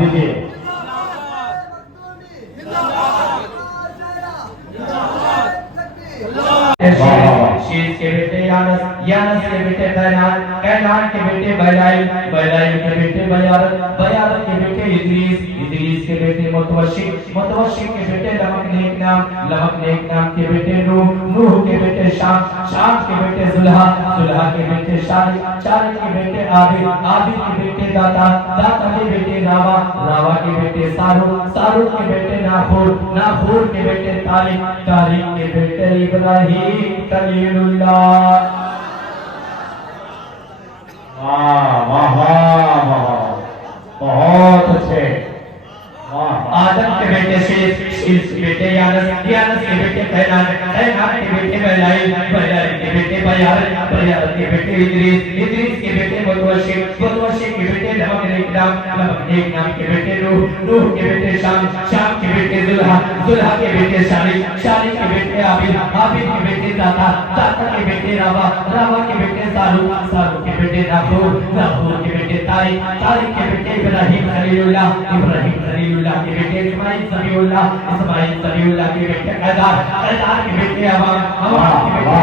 दीजिए। शीश के बेटे यानस, यानस के बेटे कैनान, कैनान के बेटे बैलाइल, बैलाइल के बेटे बयारत, बयारत के बेटे इद्रीस, इद्रीस के बेटे मुतवशिक, मुतवशिक के बेटे लमक नेक नाम, लमक नेक नाम के बेटे नूह, नूह के बेटे शाम, शाम के बेटे जुल्हा, जुल्हा के बेटे शारिक, शारिक के बेटे आबिद, आबिद के बेटे दाता, दाता के बेटे रावा, रावा के बेटे सारूक, सारूक के बेटे नाखूर, नाखूर के बेटे तारिक, तारिक के बेटे इब्राहिम खलीलुल्लाह। वाह वाह वाह, बहुत अच्छे। आदम के बेटे शीश, शीश के बेटे यानस, यानस के बेटे कैनान, कैनान के बेटे बैलाइल, बैलाइल के बेटे बयारत, बयारत के बेटे इद्रीस, इद्रीस के बेटे मुतवशिक, मुतवशिक के बेटे लमक नेक नाम, लमक नेक नाम के बेटे नूह, नूह के बेटे शाम, शाम के बेटे जुल्हा, जुल्हा के बेटे शारिक, शारिक के बेटे आबिद, आबिद के बेटे दाता, दाता के बेटे रावा, रावा के बेटे सारूक, सारूक के बेटे नाखूर, नाखूर के बेटे तारिक, तारिक के बेटे इब्राहिम खलीलुल्लाह, इब्राहिम खलीलुल्लाह के बेटे इस्माइल समीउल्लाह, इस्माइल समीउल्लाह के बेटे कैदार, कैदार के बेटे अवान, अवान के बेटे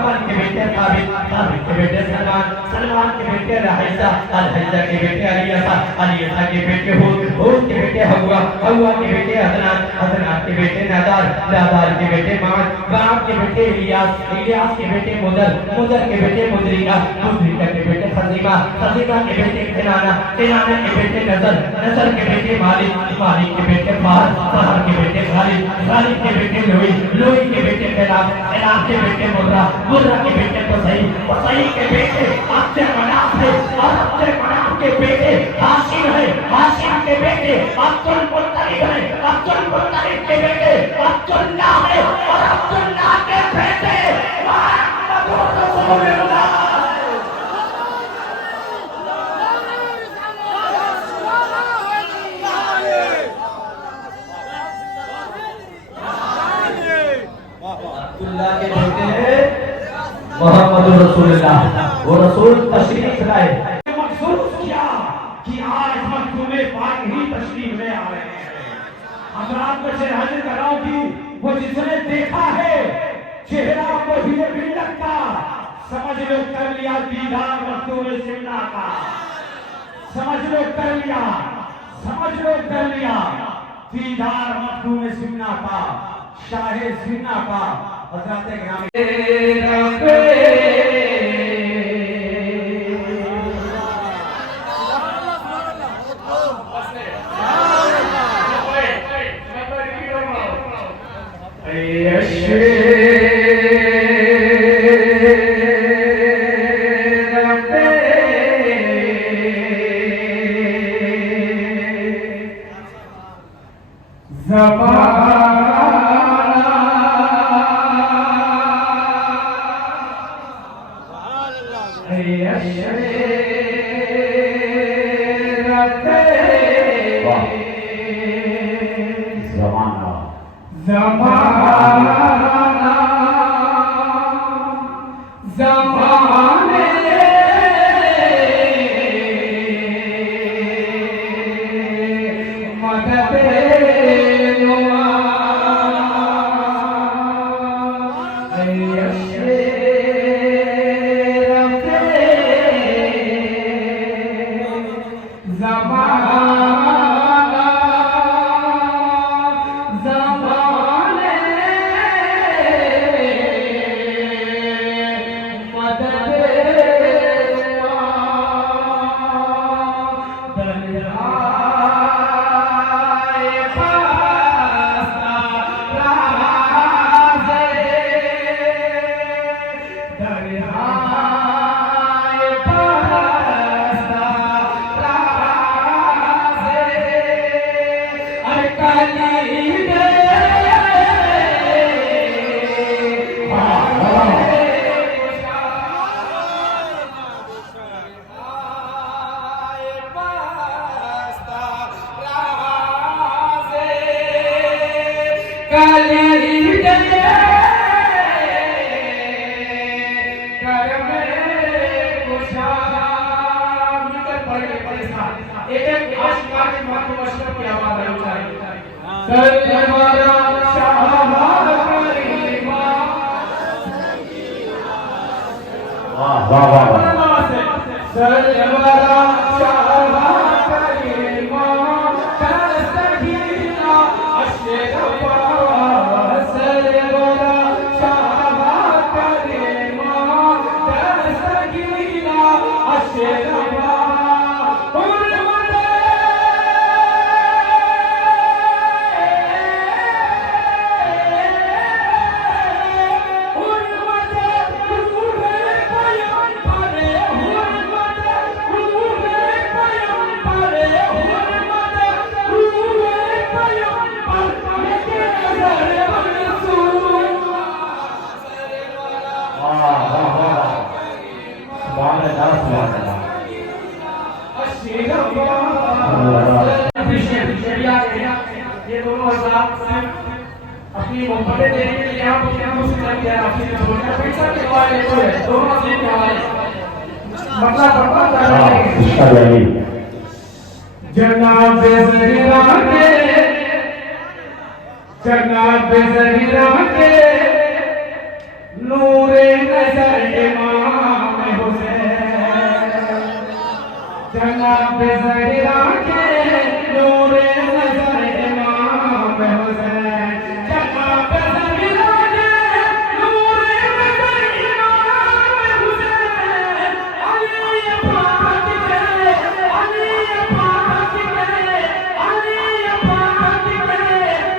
अमन के बेटे काबिल, काबिल के बेटे सलमान, सलमान के बेटे रहैसा, रहैसा के बेटे अलियसा, अलियसा के बेटे हूद, हूद के बेटे हव्वा, हव्वा के बेटे अदनान, अदनान के बेटे नादार, नादार के बेटे माद, माद के बेटे इलियास, इलियास के बेटे मुदर, मुदर के बेटे मुदरिका, मुदरिका के बेटे खजीमा, खजीमा के बेटे किनाना, किनाना के बेटे नजर, नजर के बेटे मालिक, मालिक के बेटे फहर, फहर के बेटे खालिद, खालिद के बेटे लोई, लोई के बेटे कैलाब, कैलाब के बेटे मुर्रा, मुर्रा के बेटे कसई, कसई के बेटे अब्दे मनाफ है, और अब्दे मनाफ के बेटे हाशिम है, हाशिम के बेटे अब्दुल मुत्तलिब है, अब्दुल मुत्तलिब के बेटे अब्दुल्लाह है, और अब्दुल्लाह के बेटे मुहम्मद रसूलुल्लाह। अब्दुल्लाह के बेटे मोहम्मद रसूलुल्लाह, वो रसूल तशरीफ लाए। महसूस किया कि आज मखदूम पाक ही तशरीफ ले आ रहे हैं। हजरात में से हाजिर कर रहा हूं कि वो जिसने देखा है चेहरा वही मिल्लत का, समझ लो कर लिया दीदार मखदूम सिमना का, समझ लो कर लिया, समझ लो कर लिया दीदार मखदूम सिमना का, शाहे सिमना का। हजरत सरवरा शाह करीमा। वाह वाह वाह, सरवरा शाह करीमा, दस्तगीरा अशरफा, सरवरा शाह करीमा, दस्तगीरा अशरफा। ये दोनों हजरात अपनी मोहब्बतें देने के लिए यहाँ मुस्लिम किया है। पैसा के हवाले दोनों मुस्लिम के हवाले मतलब जनाब ज़हीरा के नूरे नज़र इमाम हुसैन, जनाब ज़हीरा के नूरे नज़र इमाम हुसैन, जनाब ज़हीरा के नूरे नज़र इमाम हुसैन, अली पाक के, अली पाक के, अली पाक के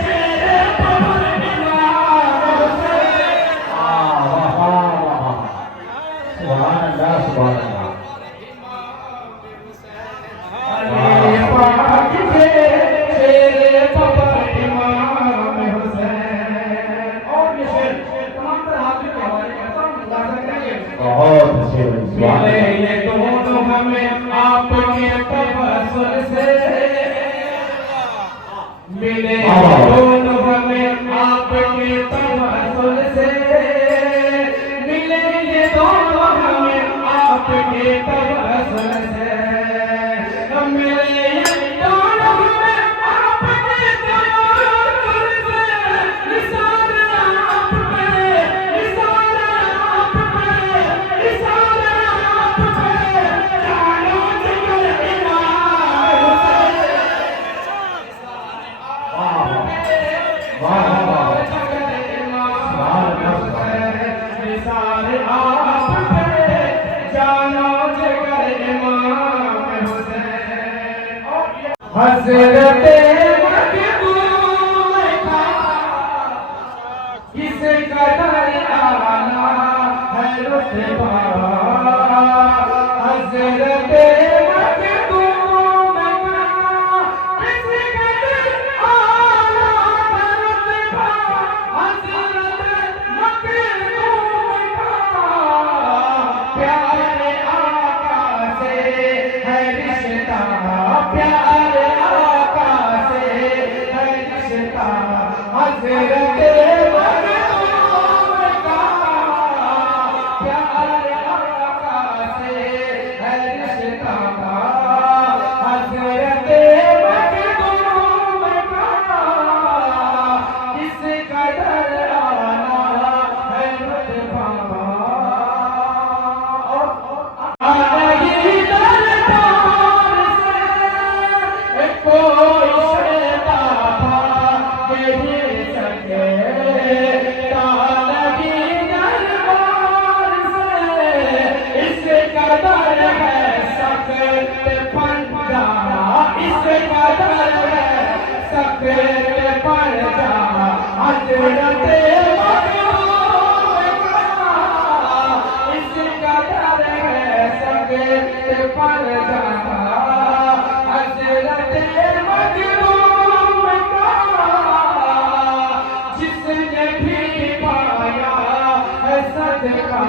शेरे पर इमाम हुसैन। सुभान अल्लाह, सुभान अल्लाह। ये दोनों हमें आपके तवस्सुल से मिले, दोनों हमें आपके तवस्सुल से मिले, ये दोनों हमें आपके तवस्सुल से मिले, ये दोनों हमें आपके तवस्सुल से। निसार आप पे, निसार आप पे, निसार आप पे, जानो जिगर इमाम हुसैन। वाह वाह वाह, निसार आप पे, जानो जिगर इमाम हुसैन। हज़रते मखदूम का किस कदर आला है रुतबा, हज़रते मखदूम का किस कदर आला है रुतबा, हज़रते मखदूम का प्यारे आका से है रिश्ता, प्यारे आका से है रिश्ता, हज़रते मखदूम का प्यारे आका से है रिश्ता, हज़रते मखदूम का किस कदर आला है रुतबा। नहीं दरबार से कोई शैतान भाग नहीं सके, तालगी दरबार से इस कदर है सख्त पंजा, इस कदर है सख्त पंजा, हज़रते मखदूम का इस कदर है सख्त पंजा, हज़रते मखदूम का जिसने भी पाया है सदका।